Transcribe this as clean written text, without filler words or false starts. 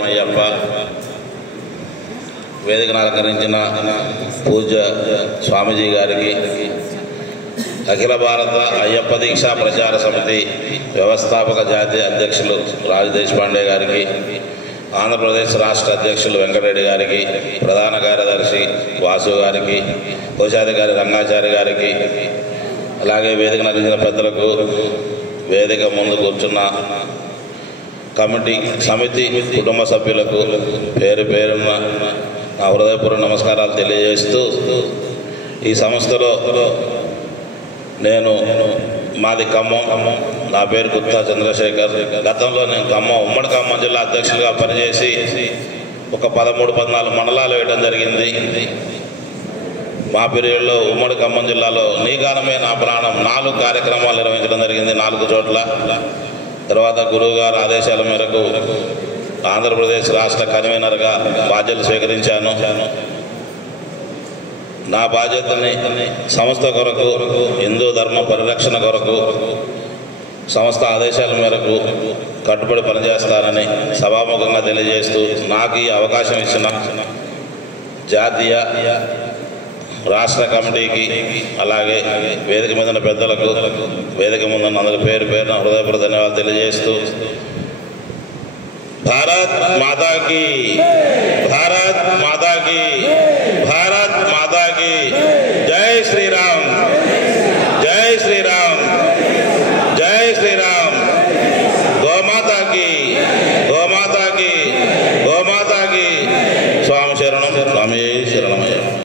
అయ్యప్ప వేదికను అలంకరించిన పూజ్య స్వామీజీ గారికి, అఖిల భారత అయ్యప్ప దీక్షా ప్రచార సమితి వ్యవస్థాపక జాతీయ అధ్యక్షులు రాజు దేశపాండే గారికి, ఆంధ్రప్రదేశ్ రాష్ట్ర అధ్యక్షులు వెంకటరెడ్డి గారికి, ప్రధాన కార్యదర్శి వాసు గారికి, కోశాధికారి రంగాచారి గారికి, అలాగే వేదికను అందించిన పెద్దలకు, వేదిక ముందు కూర్చున్న కమిటీ సమితి కుటుంబ సభ్యులకు పేరు పేరున నా హృదయపూర్వక నమస్కారాలు తెలియజేస్తూ, ఈ సంస్థలో నేను మాది ఖమ్మం, నా పేరు గుత్తా చంద్రశేఖర్. గతంలో నేను ఉమ్మడి ఖమ్మం జిల్లా అధ్యక్షులుగా పనిచేసి ఒక 13-14 మండలాలు వేయడం జరిగింది. మా పీరియడ్లో ఉమ్మడి ఖమ్మం జిల్లాలో నీ గానమే నా ప్రాణం 4 కార్యక్రమాలు నిర్వహించడం జరిగింది, 4 చోట్ల. తర్వాత గురువు గారి ఆదేశాల మేరకు ఆంధ్రప్రదేశ్ రాష్ట్ర కన్వీనర్గా బాధ్యతలు స్వీకరించాను. నా బాధ్యతని సంస్థ కొరకు, హిందూ ధర్మ పరిరక్షణ కొరకు సంస్థ ఆదేశాల మేరకు కట్టుబడి పనిచేస్తానని సభాముఖంగా తెలియజేస్తూ, నాకు ఈ అవకాశం ఇచ్చిన జాతీయ రాష్ట్ర కమిటీకి, అలాగే వేదిక మీద ఉన్న పెద్దలకు, వేదిక ముందు అందరి పేరు పేరున హృదయపూర్వక ధన్యవాదాలు తెలియజేస్తూ, భారత్ మాతాకి, భారత్ మాతాకి.